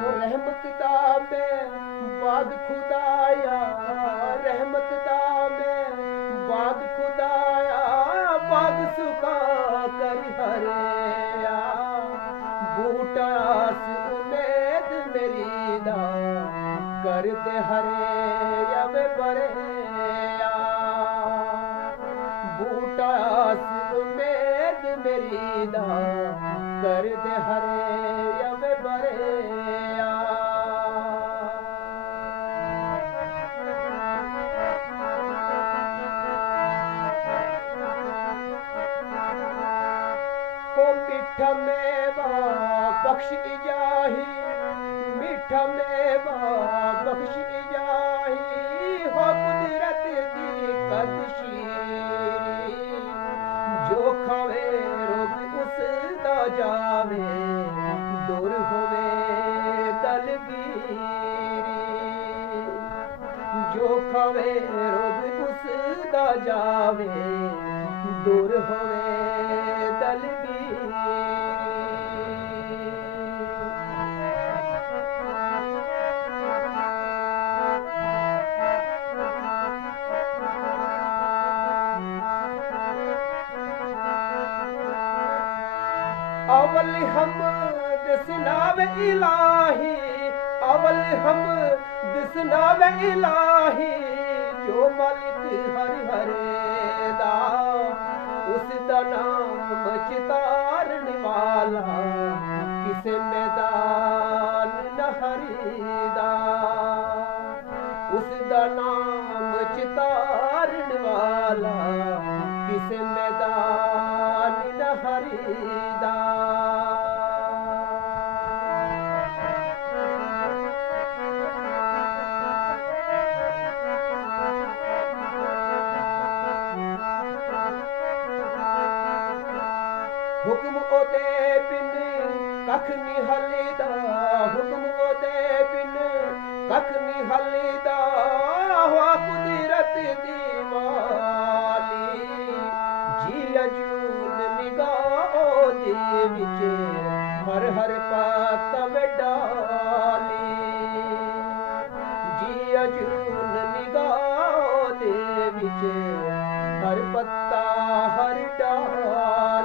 रहमत दा मैं बाग खुदाया, रहमत दा मैं बाग खुदाया, बाग सुखा कर हरिया, बूटा सी उम्मीद मेरी दा कर दे हरे वे बरेया, बूटा सी उम्मीद मेरी दा कर दे हरे वे बरेया। को मीठा मेवा बख्श इजाही, मीठा मेवा बख्श इजाही, हो कुदरत दी कदशीरी, जो खावे रोग उसदा जावे, दूर होवे दलगीरी, जो खावे रोग उसदा जावे, दूर होवे दलगीरी। अवल हम दिसनावे इलाही, अवल हम दिसनावे इलाही, जो मालिक हर हरे दा, उसदा नाम चितारन वाला, किसे मैदान न हरीदा, उसदा नाम चितारन वाला, किसे मैदान न हरीदा। हुक्म ओदे बिन कख नहीं हलदा, हुक्म ओदे बिन कख नहीं हलदा, हुआ कुदरत दी माली, जी अजून निगाह ओदे विच हर हर पात डाली, जी अजून निगाह ओदे विच हर पत्ता हर डाली।